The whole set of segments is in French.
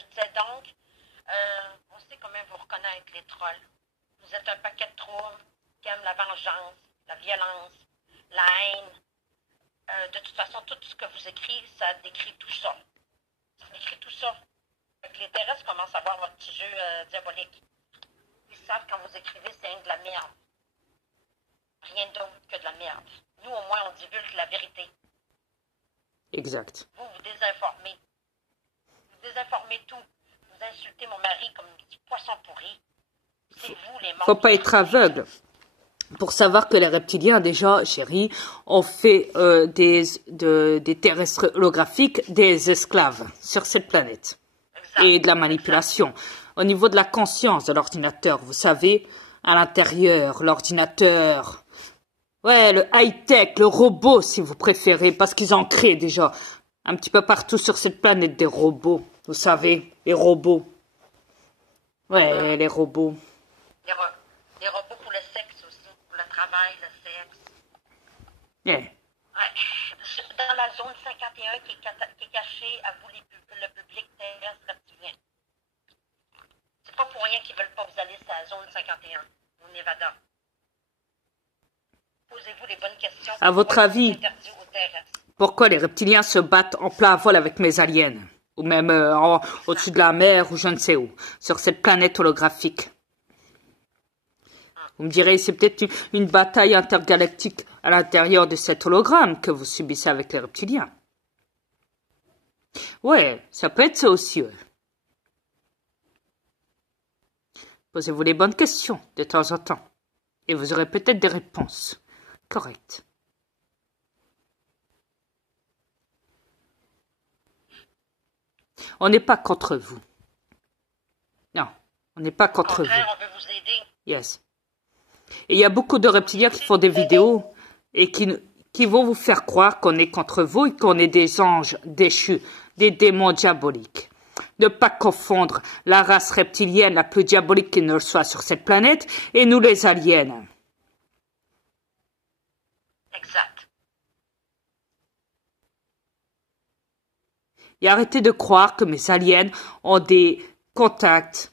je disais donc, on sait comment vous reconnaître les trolls. Vous êtes un paquet de troubles qui aiment la vengeance, la violence, la haine. De toute façon, tout ce que vous écrivez, ça décrit tout ça. Ça décrit tout ça. Fait que les terrestres commencent à voir votre petit jeu diabolique. Ils savent quand vous écrivez, c'est de la merde. Rien d'autre que de la merde. Nous, au moins, on divulgue la vérité. Exact. Vous désinformez. Vous désinformez tout. Vous insultez mon mari comme un petit poisson pourri. C'est vous, les morts. Faut pas être aveugle. Pour savoir que les reptiliens, déjà, chérie, ont fait des terrestres holographiques des esclaves sur cette planète. Exact. Et de la manipulation. Au niveau de la conscience de l'ordinateur, vous savez, à l'intérieur, l'ordinateur... Ouais, le high-tech, le robot, si vous préférez, parce qu'ils en créent déjà un petit peu partout sur cette planète des robots. Vous savez, les robots. Ouais, les robots. Les robots pour le sexe aussi, pour le travail, le sexe. Yeah. Ouais. Dans la zone 51 qui est cachée à vous, le public terrestre reptilien. C'est pas pour rien qu'ils veulent pas vous aller sur la zone 51, au Nevada. Posez-vous les bonnes questions. À votre avis, pourquoi les reptiliens se battent en plein vol avec mes aliens? Ou même au-dessus de la mer ou je ne sais où, sur cette planète holographique? Vous me direz, c'est peut-être une bataille intergalactique à l'intérieur de cet hologramme que vous subissez avec les reptiliens. Ouais, ça peut être ça aussi. Posez-vous les bonnes questions de temps en temps. Et vous aurez peut-être des réponses correctes. On n'est pas contre vous. Non, on n'est pas contre vous. On veut vous aider. Yes. Et il y a beaucoup de reptiliens qui font des vidéos et qui vont vous faire croire qu'on est contre vous et qu'on est des anges déchus, des démons diaboliques. Ne pas confondre la race reptilienne la plus diabolique qui ne le soit sur cette planète et nous les aliens. Exact. Et arrêtez de croire que mes aliens ont des contacts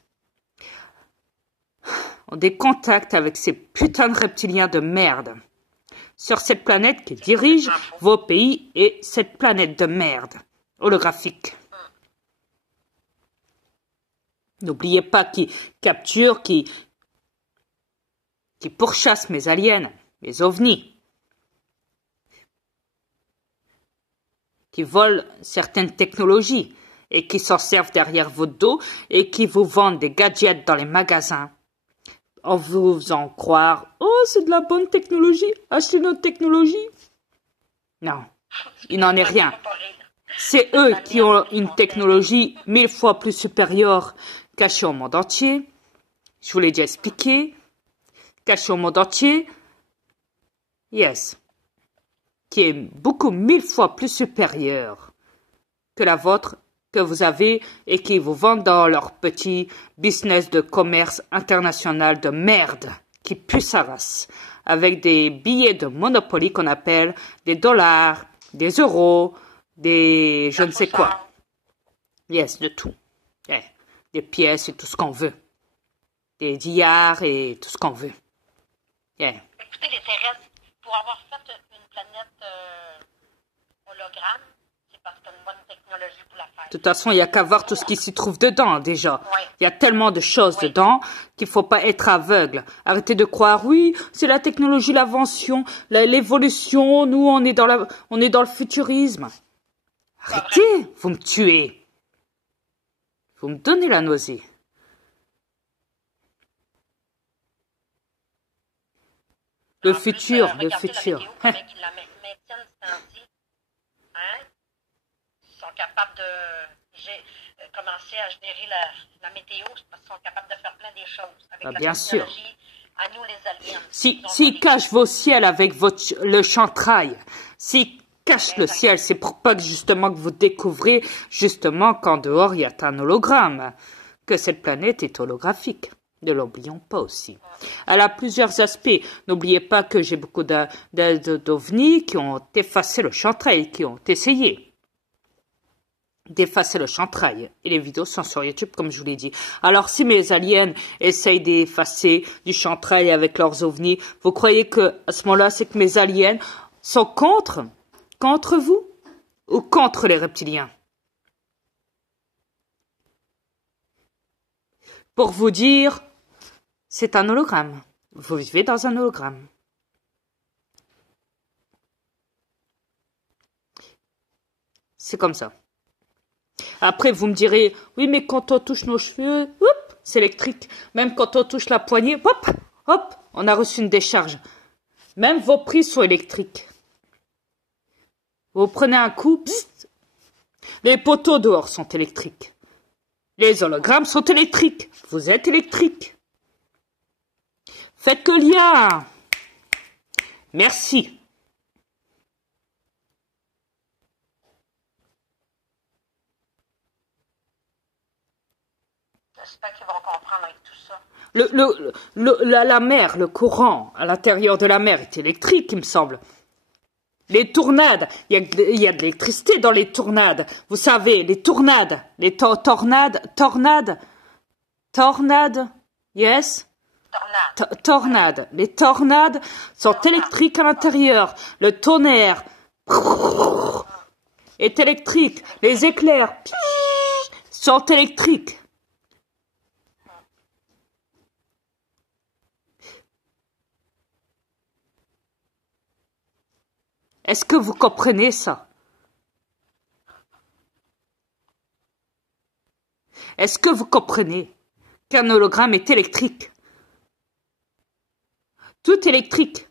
avec ces putains de reptiliens de merde sur cette planète qui dirige vos pays et cette planète de merde holographique. N'oubliez pas qu'ils capturent, qu'ils pourchassent mes aliens, mes ovnis, qui volent certaines technologies et qui s'en servent derrière votre dos et qui vous vendent des gadgets dans les magasins en vous faisant croire « Oh, c'est de la bonne technologie, achetez notre technologie !» Non, il n'en est rien. C'est eux qui ont une technologie 1000 fois plus supérieure cachée au monde entier. Je vous l'ai déjà expliqué. Cachée au monde entier. Yes. Qui est beaucoup 1000 fois plus supérieure que la vôtre que vous avez et qui vous vendent dans leur petit business de commerce international de merde qui pue sa race avec des billets de Monopoly qu'on appelle des dollars, des euros, des je ne sais quoi. Yes, de tout. Yeah. Des pièces et tout ce qu'on veut. Des dillards et tout ce qu'on veut. Yeah. Écoutez, les terrestres, pour avoir fait une planète hologramme, c'est parce qu'il y a une bonne technologie pour la faire. De toute façon, il n'y a qu'à voir tout ce qui s'y trouve dedans, déjà. Il y a tellement de choses dedans qu'il ne faut pas être aveugle. Arrêtez de croire, oui, c'est la technologie, l'invention, l'évolution, nous, on est dans le futurisme. Arrêtez, vous me tuez. Vous me donnez la nausée. Le futur, le futur. La maintiennent ce temps-ci, hein? Ils sont capables de commencer à gérer la météo parce qu'ils sont capables de faire plein des choses. Avec la bien sûr. À nous, les aliens. S'ils cachent vos ciels avec le chantrail, s'ils cachent le ciel, c'est pour pas que justement que vous découvrez justement qu'en dehors il y a un hologramme, que cette planète est holographique. Ne l'oublions pas aussi. Elle a plusieurs aspects. N'oubliez pas que j'ai beaucoup d'ovnis qui ont effacé le chantrail, qui ont essayé. d'effacer le chantrail. Et les vidéos sont sur YouTube, comme je vous l'ai dit. Alors, si mes aliens essayent d'effacer du chantrail avec leurs ovnis, vous croyez que à ce moment-là, c'est que mes aliens sont contre vous ou contre les reptiliens? Pour vous dire, c'est un hologramme. Vous vivez dans un hologramme. C'est comme ça. Après, vous me direz, oui, mais quand on touche nos cheveux, c'est électrique. Même quand on touche la poignée, hop, on a reçu une décharge. Même vos prises sont électriques. Vous prenez un coup, psst, les poteaux dehors sont électriques. Les hologrammes sont électriques. Vous êtes électrique. Faites que lien. Merci. J'espère qu'ils vont comprendre avec tout ça. La mer, le courant à l'intérieur de la mer est électrique, il me semble. Les tornades, il y a de l'électricité dans les tornades. Vous savez, les tornades, les tornades, yes? Tornades. Les tornades sont électriques à l'intérieur. Le tonnerre est électrique. Les éclairs sont électriques. Est-ce que vous comprenez ça? Est-ce que vous comprenez qu'un hologramme est électrique? Tout électrique.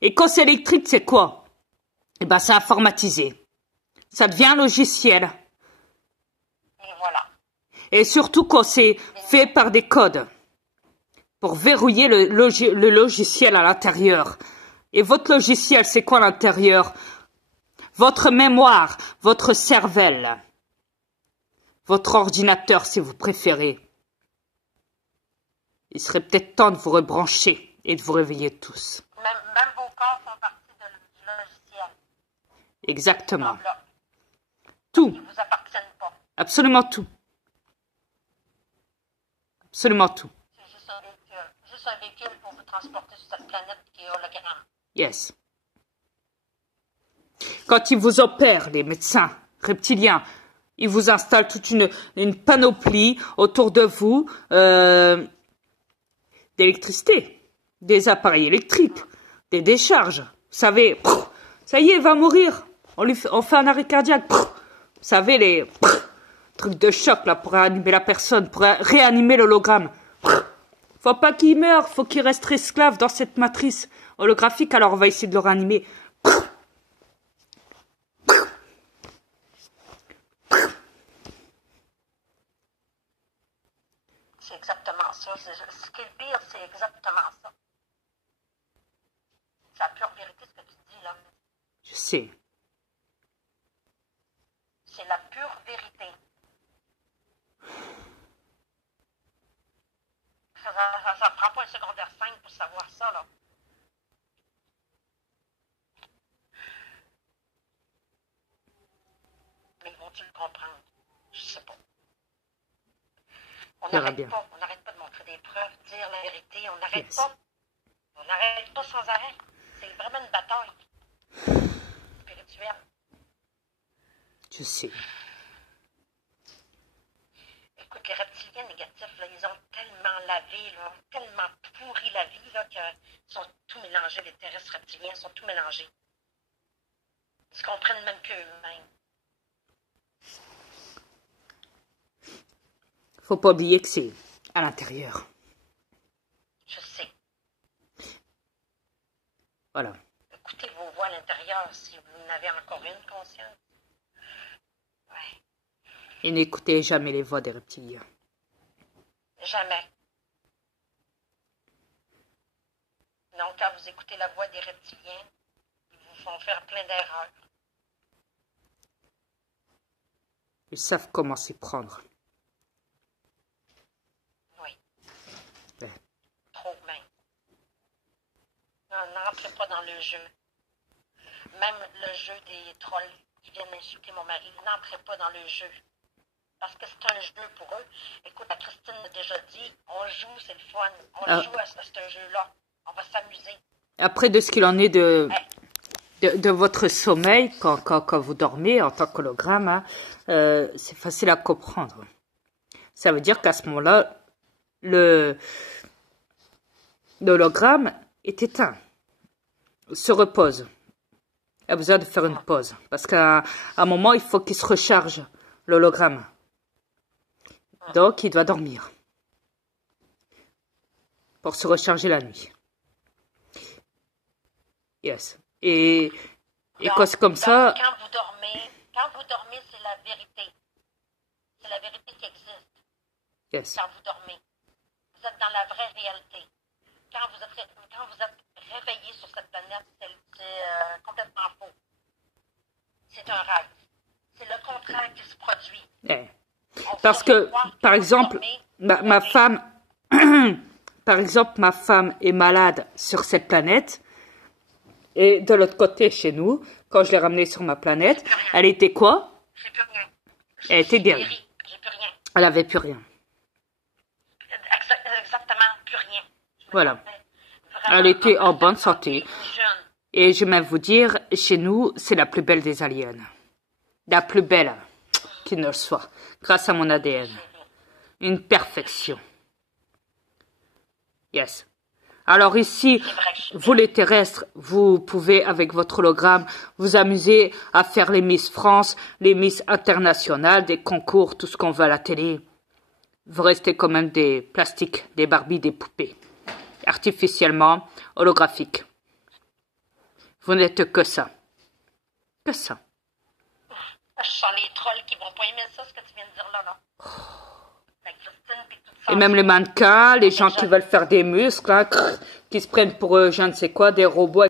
Et quand c'est électrique, c'est quoi? Eh ben, c'est informatisé. Ça devient un logiciel. Et voilà. Et surtout quand c'est fait par des codes pour verrouiller le logiciel à l'intérieur. Et votre logiciel, c'est quoi à l'intérieur? Votre mémoire, votre cervelle, votre ordinateur, si vous préférez. Il serait peut-être temps de vous rebrancher et de vous réveiller tous. Même vos corps font partie du logiciel. Exactement. Là, tout. ils ne vous appartiennent pas. Absolument tout. Absolument tout. C'est juste un véhicule pour vous transporter sur cette planète qui est hologramme. Yes. Quand ils vous opèrent, les médecins reptiliens, ils vous installent toute une panoplie autour de vous d'électricité, des appareils électriques, des décharges. Vous savez, ça y est, il va mourir. On fait un arrêt cardiaque. Vous savez, les trucs de choc là pour réanimer la personne, pour réanimer l'hologramme. Faut pas qu'il meure, faut qu'il reste esclave dans cette matrice holographique, alors on va essayer de le réanimer. C'est exactement ça. Ce qui est le pire, c'est exactement ça. C'est la pure vérité ce que tu dis là. Je sais. C'est la pure vérité. Ça prend pas un secondaire 5 pour savoir ça, là. Mais vont-ils le comprendre? Je sais pas. On n'arrête pas de montrer des preuves, dire la vérité, on n'arrête pas. On n'arrête pas sans arrêt. C'est vraiment une bataille spirituelle. Je sais. Écoute, les reptiliens négatifs, là, ils ont tellement lavé, là, tellement pourri la vie, là, qu'ils sont tout mélangés. Les terrestres reptiliens sont tout mélangés. Ils se comprennent même qu'eux-mêmes. Faut pas oublier que c'est à l'intérieur. Je sais. Voilà. Écoutez vos voix à l'intérieur si vous n'avez encore une conscience. Ouais. Et n'écoutez jamais les voix des reptiliens. Jamais. Non, quand vous écoutez la voix des reptiliens, ils vous font faire plein d'erreurs. Ils savent comment s'y prendre. Oui. Ouais. Trop même. Non, n'entrez pas dans le jeu. Même le jeu des trolls qui viennent insulter mon mari. N'entrez pas dans le jeu. Parce que c'est un jeu pour eux. Écoute, la Christine a déjà dit, on joue, c'est le fun. On joue à ce jeu-là. On va s'amuser. Après, de ce qu'il en est de votre sommeil, quand vous dormez en tant qu'hologramme, hein, c'est facile à comprendre. Ça veut dire qu'à ce moment-là, l'hologramme est éteint, se repose. Il a besoin de faire une pause. Parce qu'à un moment, il faut qu'il se recharge, l'hologramme. Donc, il doit dormir. Pour se recharger la nuit. Yes. Et quand c'est comme ça... Quand vous dormez, c'est la vérité. C'est la vérité qui existe. Yes. Quand vous dormez. Vous êtes dans la vraie réalité. Quand vous êtes réveillé sur cette planète, c'est complètement faux. C'est un rêve. C'est le contraire qui se produit. Yeah. Parce que, par exemple, ma femme... Par exemple, ma femme est malade sur cette planète. Et de l'autre côté, chez nous, quand je l'ai ramenée sur ma planète, elle était quoi? J'ai plus rien. Elle était bien. J'ai plus rien. Elle avait plus rien. Exactement, plus rien. Voilà. Elle était en bonne santé. Et je vais même vous dire, chez nous, c'est la plus belle des aliens. La plus belle qu'il ne soit. Grâce à mon ADN. Une perfection. Yes. Alors ici, vous les terrestres, vous pouvez avec votre hologramme vous amuser à faire les Miss France, les Miss internationales, des concours, tout ce qu'on veut à la télé. Vous restez quand même des plastiques, des Barbies, des poupées, artificiellement holographiques. Vous n'êtes que ça. Que ça. Je sens les trolls qui vont pas aimer ça, ce que tu viens de dire là. Et même les mannequins, les gens qui veulent faire des muscles, hein, qui se prennent pour je ne sais quoi, des robots.